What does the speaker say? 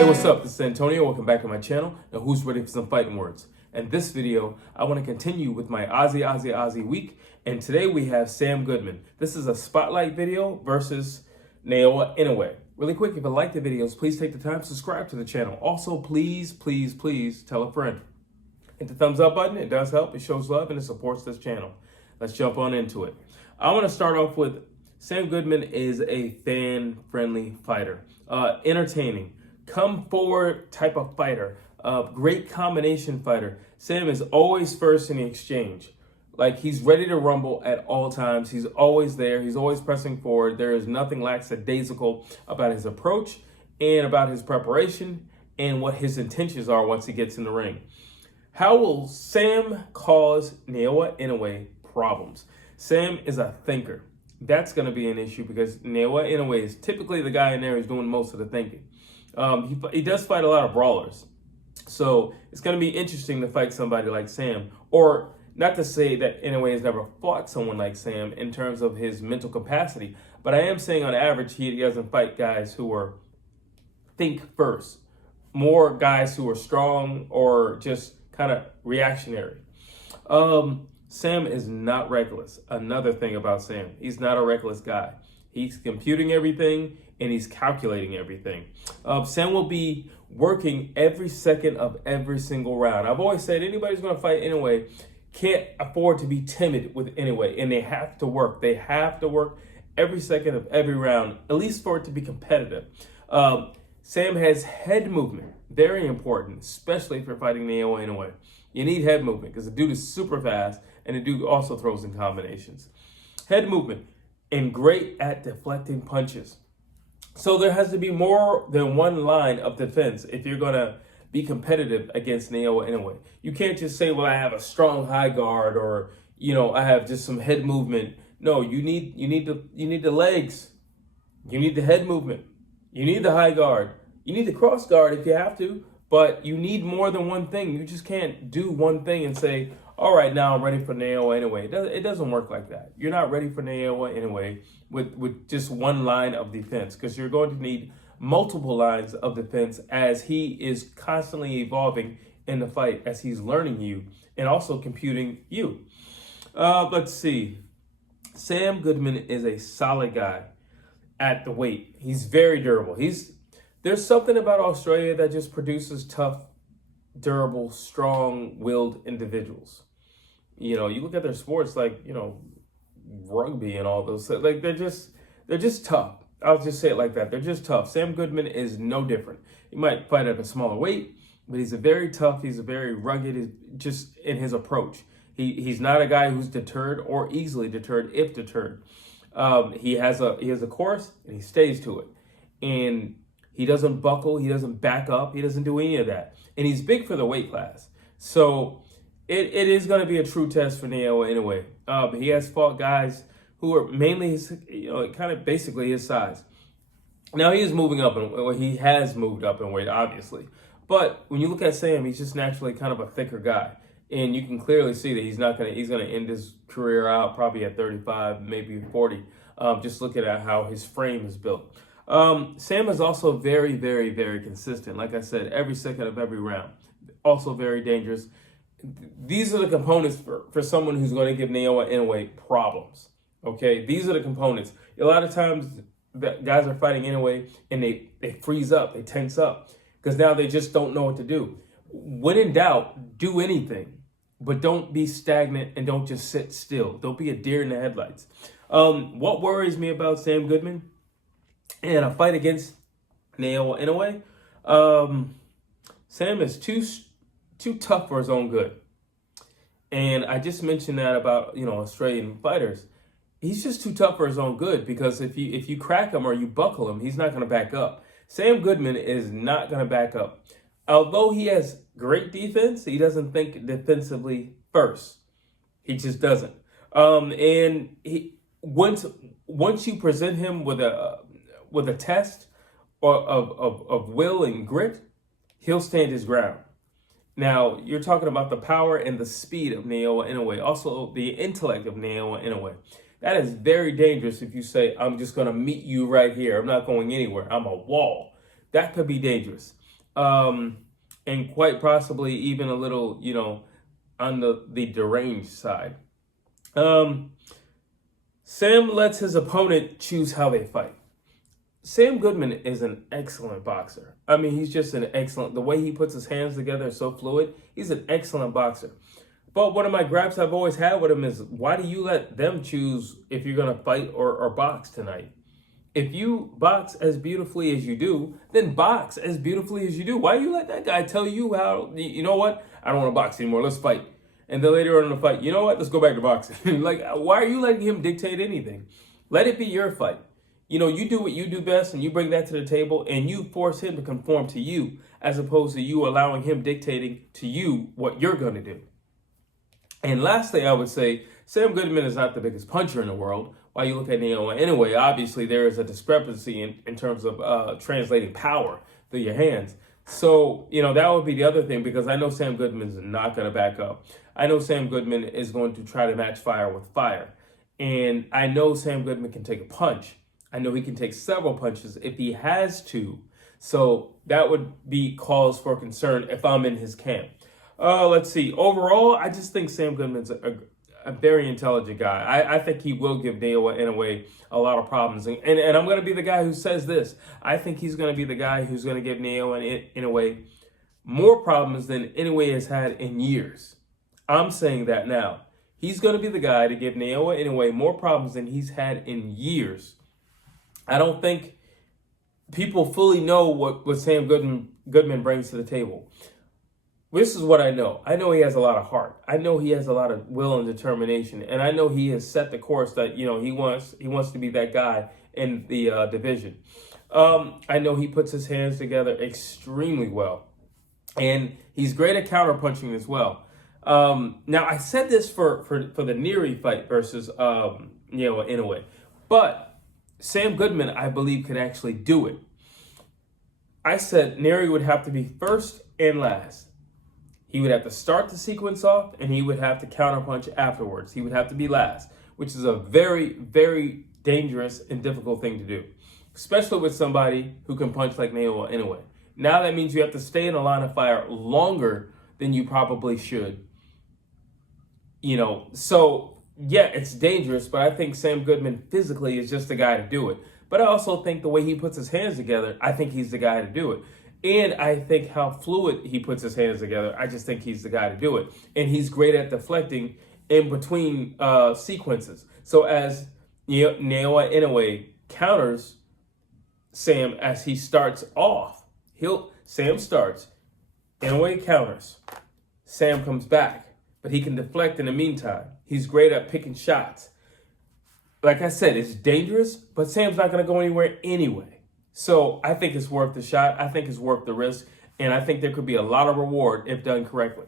Hey, what's up? This is Antonio. Welcome back to my channel. Now, who's ready for some fighting words? In this video, I want to continue with my Aussie week. And today we have Sam Goodman. This is a spotlight video versus Nagoya Inoue. Really quick, if you like the videos, please take the time to subscribe to the channel. Also, please tell a friend. Hit the thumbs up button. It does help. It shows love and it supports this channel. Let's jump on into it. I want to start off with Sam Goodman is a fan-friendly fighter. Entertaining. Come forward type of fighter, great combination fighter. Sam is always first in the exchange. Like, he's ready to rumble at all times. He's always there. He's always pressing forward. There is nothing lackadaisical about his approach and about his preparation and what his intentions are once he gets in the ring. How will Sam cause Nagoya Inoue problems? Sam is a thinker. That's going to be an issue because Nagoya Inoue is typically the guy in there who's doing most of the thinking. He does fight a lot of brawlers. So it's going to be interesting to fight somebody like Sam. Or not to say that Inoue has never fought someone like Sam in terms of his mental capacity. But I am saying on average he doesn't fight guys who are think first. More guys who are strong or just kind of reactionary. Sam is not reckless. Another thing about Sam, he's not a reckless guy. He's computing everything and he's calculating everything. Sam will be working every second of every single round. I've always said anybody who's going to fight Inoue can't afford to be timid with Inoue, and they have to work. They have to work every second of every round, at least for it to be competitive. Sam has head movement, very important, especially if you're fighting Nagoya Inoue. You need head movement because the dude is super fast, and the dude also throws in combinations. Head movement, and great at deflecting punches. So there has to be more than one line of defense if you're going to be competitive against Nagoya Inoue. You can't just say, well, I have a strong high guard or, you know, I have just some head movement. No, you need the legs. You need the head movement. You need the high guard. You need the cross guard if you have to, but you need more than one thing. You just can't do one thing and say, all right, now I'm ready for Nagoya Inoue. It doesn't work like that. You're not ready for Nagoya Inoue with just one line of defense because you're going to need multiple lines of defense as he is constantly evolving in the fight, as he's learning you and also computing you. Let's see. Sam Goodman is a solid guy at the weight. He's very durable. There's something about Australia that just produces tough, durable, strong-willed individuals. You know, you look at their sports like, you know, rugby and all those, like they're just tough. I'll just say it like that. They're just tough. Sam Goodman is no different. He might fight at a smaller weight, but he's a very tough, he's a very rugged, just in his approach. He's not a guy who's deterred or easily deterred if deterred. He has a course and he stays to it. And he doesn't buckle, he doesn't back up, he doesn't do any of that. And he's big for the weight class. So it is going to be a true test for Nagoya Inoue. He has fought guys who are mainly his, kind of basically his size. Now he is moving up, he has moved up in weight, obviously. But when you look at Sam, he's just naturally kind of a thicker guy. And you can clearly see that he's going to end his career out probably at 35, maybe 40. Just looking at how his frame is built. Sam is also very consistent. Like I said, every second of every round. Also very dangerous. These are the components for someone who's going to give Nagoya Inoue problems. Okay, these are the components. A lot of times guys are fighting Inoue and they freeze up, they tense up because now they just don't know what to do. When in doubt, do anything, but don't be stagnant and don't just sit still. Don't be a deer in the headlights. What worries me about Sam Goodman in a fight against Nagoya Inoue, Sam is too tough for his own good. And I just mentioned that about, Australian fighters. He's just too tough for his own good because if you crack him or you buckle him, he's not going to back up. Sam Goodman is not going to back up. Although he has great defense, he doesn't think defensively first. He just doesn't. And once you present him with a test of will and grit, he'll stand his ground. Now, you're talking about the power and the speed of Nagoya Inoue, also the intellect of Nagoya Inoue. That is very dangerous if you say, I'm just going to meet you right here. I'm not going anywhere. I'm a wall. That could be dangerous. and quite possibly even a little, on the deranged side. Sam lets his opponent choose how they fight. Sam Goodman is an excellent boxer. I mean, he's just the way he puts his hands together is so fluid. He's an excellent boxer. But one of my gripes I've always had with him is, why do you let them choose if you're going to fight or box tonight? If you box as beautifully as you do, then box as beautifully as you do. Why do you let that guy tell you how, you know what? I don't want to box anymore. Let's fight. And then later on in the fight, you know what? Let's go back to boxing. Like, why are you letting him dictate anything? Let it be your fight. You do what you do best and you bring that to the table and you force him to conform to you as opposed to you allowing him dictating to you what you're going to do. And lastly, I would say Sam Goodman is not the biggest puncher in the world. While you look at Nagoya Inoue, obviously there is a discrepancy in terms of translating power through your hands. So, that would be the other thing, because I know Sam Goodman's not going to back up. I know Sam Goodman is going to try to match fire with fire. And I know Sam Goodman can take a punch. I know he can take several punches if he has to. So that would be cause for concern if I'm in his camp. Let's see. Overall, I just think Sam Goodman's a very intelligent guy. I think he will give Nagoya Inoue a lot of problems. And I'm going to be the guy who says this. I think he's going to be the guy who's going to give Nagoya Inoue more problems than Inoue has had in years. I'm saying that now. He's going to be the guy to give Nagoya Inoue more problems than he's had in years. I don't think people fully know what Sam Goodman brings to the table. This is what I know. I know he has a lot of heart. I know he has a lot of will and determination. And I know he has set the course that, he wants to be that guy in the division. I know he puts his hands together extremely well. And he's great at counterpunching as well. Now, I said this for the Neri fight versus Inoue. But Sam Goodman, I believe, could actually do it. I said Neri would have to be first and last. He would have to start the sequence off, and he would have to counterpunch afterwards. He would have to be last, which is a very, very dangerous and difficult thing to do, especially with somebody who can punch like Nagoya Inoue. Now that means you have to stay in the line of fire longer than you probably should. So yeah, it's dangerous, but I think Sam Goodman physically is just the guy to do it. But I also think the way he puts his hands together, I think he's the guy to do it. And I think how fluid he puts his hands together, I just think he's the guy to do it. And he's great at deflecting in between sequences. So as Nagoya Inoue counters Sam as he starts off, Sam starts, Inoue counters, Sam comes back, but he can deflect in the meantime. He's great at picking shots. Like I said, it's dangerous, but Sam's not going to go anywhere anyway. So I think it's worth the shot. I think it's worth the risk. And I think there could be a lot of reward if done correctly.